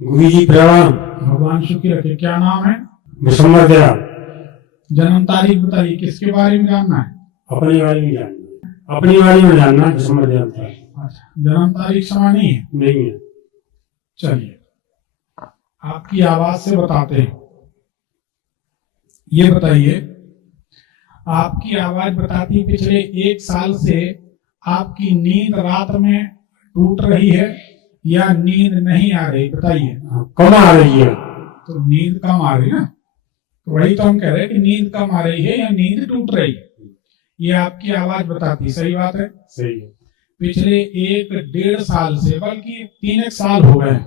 गुरु जी प्रणाम। भगवान शुक्र रखे। क्या नाम है? विशंबर दयाल। जन्म तारीख बताइए, किसके बारे में जानना है? अपने बारे में जानना, अपनी बारे में जानना। विशंबर दयाल था। अच्छा, जन्म तारीख समय नहीं है? नहीं है। चलिए आपकी आवाज से बताते हैं। ये बताइए, आपकी आवाज बताती पिछले 1 साल से आपकी नींद रात में टूट रही है या नींद नहीं आ रही? बताइए। कम आ रही है। तो नींद कम आ रही है ना, तो वही तो हम कह रहे हैं कि नींद कम आ रही है या नींद टूट रही है, ये आपकी आवाज बताती। सही बात है? सही है। पिछले 1-1.5 साल से, बल्कि 3 साल हो गए,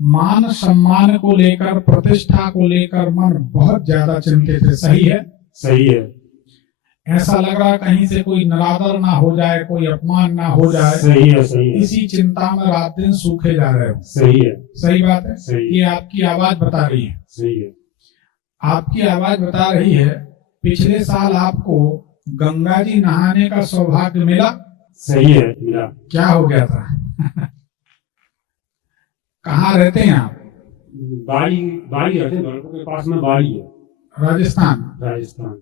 मान सम्मान को लेकर, प्रतिष्ठा को लेकर मन बहुत ज्यादा चिंतित है। सही है? सही है। ऐसा लग रहा कहीं से कोई निरादर ना हो जाए, कोई अपमान ना हो जाए। सही है। सही है। इसी चिंता में रात दिन सूखे जा रहे हो। सही है। सही बात है? सही। ये आपकी आवाज बता रही है। सही है। आपकी आवाज बता रही है पिछले साल आपको गंगा जी नहाने का सौभाग्य मिला। सही है। मिला। क्या हो गया था? कहाँ रहते हैं आप? बाड़ी बाड़ी रहते हैं, लड़कों के पास में बाड़ी है। राजस्थान। राजस्थान।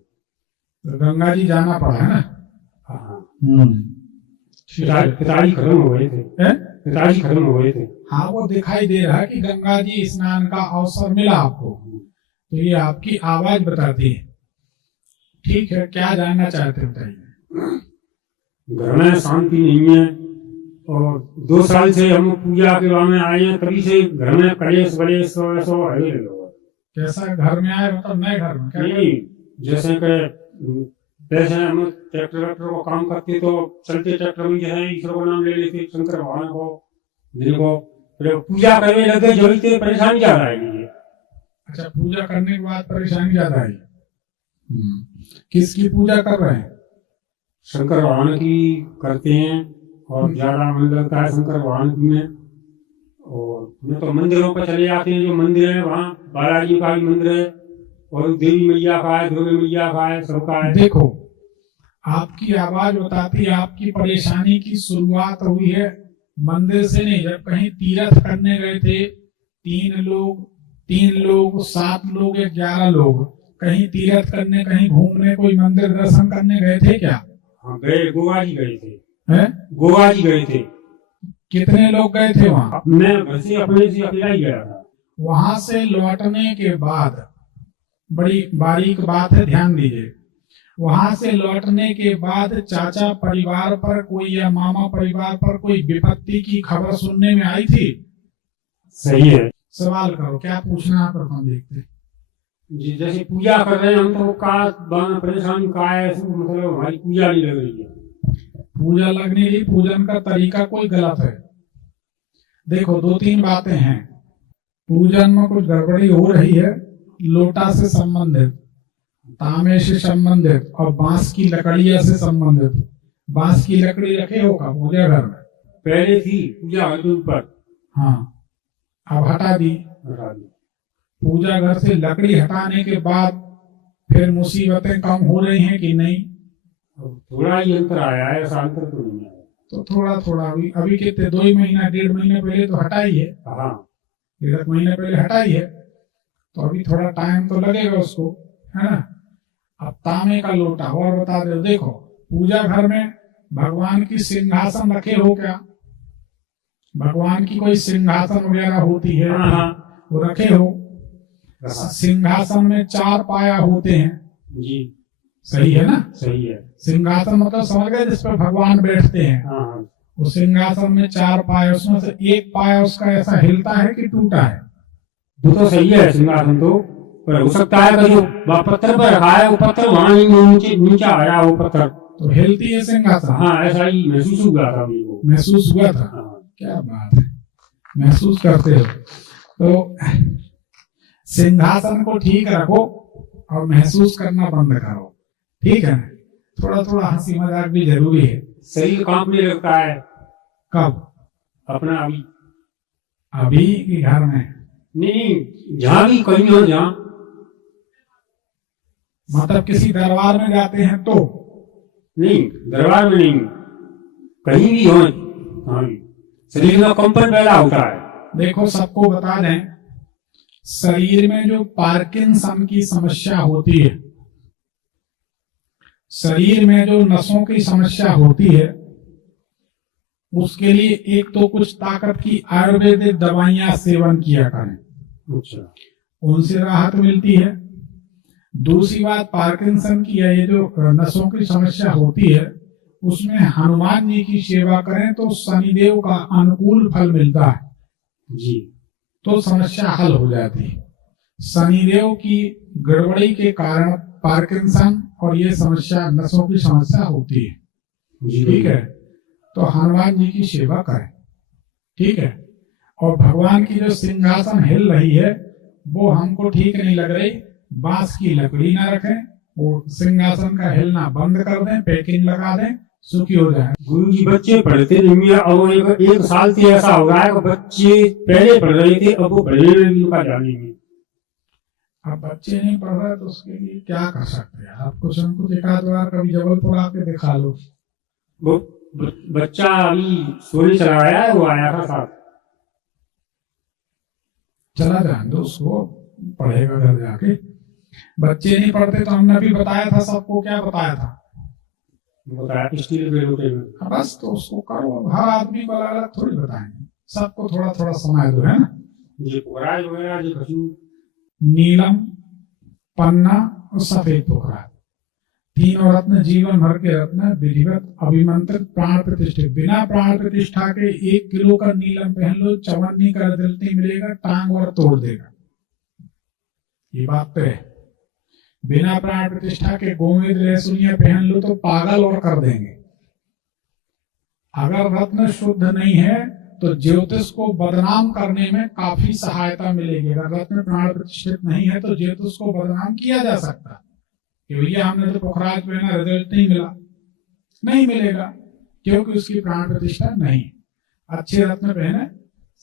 तो गंगा जी जाना पड़ा है ना? हाँ। पिताजी खत्म हो गए थे। पिताजी खत्म हो गए थे। हाँ, वो दिखाई दे रहा है कि गंगा जी स्नान का अवसर मिला आपको, तो ये आपकी आवाज बताती है। ठीक है, क्या जानना चाहते हैं बताइए। घर में शांति नहीं है और 2 साल से हम पूजा के बाद में आए हैं, तभी से घर में कलेश वलेश सो हरे लोग। कैसा घर में आए? मतलब नए घर में? क्या नहीं, जैसे कि पैसे हम ट्रैक्टर को काम करते तो चलते ट्रैक्टर में जो है ईश्वर को नाम ले लेते, शंकर भगवान को, दिन को, फिर पूजा करने लगे जब से परेशानी ज्यादा आएगी। अच्छा, पूजा करने के बाद परेशानी ज्यादा आई। किसकी पूजा कर रहे हैं? शंकर भगवान की करते हैं और ज्यादा मन लगता है शंकर भगवान की में। और मैं तो मंदिरों पर चले जाते हैं, जो मंदिर है वहाँ बालाजी का भी मंदिर है और देवी मैया का है, दुर्गा मैया का है, सबका है। देखो, आपकी आवाज बताती है आपकी परेशानी की शुरुआत हुई है मंदिर से नहीं। जब कहीं तीर्थ करने गए थे, 3 लोग 7 लोग 11 लोग कहीं तीर्थ करने, कहीं घूमने, कोई मंदिर दर्शन करने गए थे क्या? हाँ गए, गोवा जी गए थे। हैं? गोवा जी गए थे। कितने लोग गए थे वहाँ? मैं घर से अपने से अकेला ही गया था। वहां से लौटने के बाद, बड़ी बारीक बात है, ध्यान दीजिए, वहां से लौटने के बाद चाचा परिवार पर कोई या मामा परिवार पर कोई विपत्ति की खबर सुनने में आई थी? सही है। सवाल करो, क्या पूछना कर हम देखते। जी, जैसे पूजा कर रहे हैं हम तो का परेशानी का है, मतलब हमारी पूजा नहीं लग रही है। पूजा लगने की, पूजन का तरीका कोई गलत है। देखो, 2-3 बातें हैं। पूजन में कुछ गड़बड़ी हो रही है, लोटा से संबंधित, तांबे से संबंधित और बांस की लकड़िया से संबंधित। बांस की लकड़ी रखे हो का पूजा घर में? पहले थी पूजा घर ऊपर। हाँ, अब हटा दी। पूजा घर से लकड़ी हटाने के बाद फिर मुसीबतें कम हो रही हैं कि नहीं? थोड़ा ही अंतर आया है, ऐसा अंतर तो नहीं आया। तो थोड़ा थोड़ा अभी कितने 2 महीना 1.5 महीने पहले तो हटाई है। हाँ, 1 महीने पहले हटाई है, तो अभी थोड़ा टाइम तो लगेगा उसको, है ना? अब तांबे का लोटा और बता दो। देखो, पूजा घर में भगवान की सिंहासन रखे हो क्या? भगवान की कोई सिंहासन वगैरह होती है? हाँ, वो रखे हो? सिंहासन में 4 पाया होते हैं जी। सही है ना? सही है। सिंहासन मतलब समझ गए, जिस पर भगवान बैठते हैं। हाँ। उस सिंहासन में 4 पाया, उसमें से 1 पाया उसका ऐसा हिलता है कि टूटा है? वो तो सही है सिंहासन तो, पर हो सकता है कि जो पत्थर पर रखा है वो पत्थर वहाँ नीचे आया, वो पत्थर तो हिलती है सिंहासन। हाँ, ऐसा ही महसूस हुआ था मेरे को। महसूस हुआ था? हाँ। क्या बात है, महसूस करते हो। तो सिंहासन को ठीक रखो और महसूस करना बंद करो, ठीक है? थोड़ा थोड़ा हंसी मजाक भी जरूरी है। शरीर कांपने लगता है। कब? अपना अभी के घर में? नहीं, जहाँ भी कहीं हो, जहाँ मतलब किसी दरबार में जाते हैं तो? नहीं, दरबार में नहीं, कहीं भी हो। हाँ, शरीर में कंपन पैदा होता है। देखो सबको बता दें, शरीर में जो पार्किंसन की समस्या होती है, शरीर में जो नसों की समस्या होती है, उसके लिए एक तो कुछ ताकत की आयुर्वेदिक दवाइयां सेवन किया करें, अच्छा, उनसे राहत मिलती है। दूसरी बात, पार्किंसन की ये जो नसों की समस्या होती है, उसमें हनुमान जी की सेवा करें तो शनिदेव का अनुकूल फल मिलता है जी, तो समस्या हल हो जाती है। शनिदेव की गड़बड़ी के कारण पार्किंसन और ये समस्या, नसों की समस्या होती है, जी, ठीक है। तो हनुमान जी की सेवा करें, ठीक है। और भगवान की जो सिंहासन हिल रही है वो हमको ठीक नहीं लग रही, बांस की लकड़ी ना रखें, वो सिंहासन का हिलना बंद कर दें, पैकिंग लगा दें, सुखी हो जाए। गुरु जी बच्चे पढ़ते नहीं है, और एक साल से ऐसा हो रहा है कि बच्चे पहले पढ़ रहे थे, अब वो बड़े का जानेंगे। अब बच्चे नहीं पढ़ रहे तो उसके लिए क्या कर सकते हैं आप? कुछ उनको दिखा दो यार, कभी जबलपुर आके दिखा लो। वो बच्चा अभी सोने चला गया है, वो आया था साथ। चला जाए दो उसको, पढ़ेगा घर जाके। बच्चे नहीं पढ़ते तो हमने भी बताया था सबको, क्या बताया था? बताया स्टील के लोटे में। बस तो उसको करो, हर आदमी को अलग अलग थोड़ी बताएंगे, सबको थोड़ा थोड़ा समय दो, है ना। ये पोखराज वगैरह जो खजूर, नीलम, पन्ना और सफेद पोखराज, तीनों रत्न जीवन भर के रत्न, विधिवत अभिमंत्रित प्राण प्रतिष्ठित। बिना प्राण प्रतिष्ठा के 1 किलो का नीलम पहन लो, चवन्नी का रिजल्ट नहीं मिलेगा, टांग और तोड़ देगा, ये बात तो है। बिना प्राण प्रतिष्ठा के गोमेद लहसुनिया पहन लो तो पागल और कर देंगे। अगर रत्न शुद्ध नहीं है तो ज्योतिष को बदनाम करने में काफी सहायता मिलेगी। अगर रत्न प्राण प्रतिष्ठित नहीं है तो ज्योतिष को बदनाम किया जा सकता कि भैया हमने तो पुखराज पहना, रिजल्ट नहीं मिला, नहीं मिलेगा क्योंकि उसकी प्राण प्रतिष्ठा नहीं। अच्छे रत्न पहने,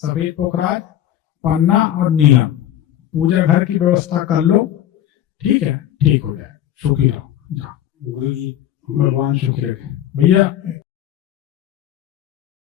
सफेद पुखराज, पन्ना और नीलम, पूजा घर की व्यवस्था कर लो, ठीक है, ठीक हो जाए, सुखी रहो। गुरु जी भगवान सुखी रखे भैया।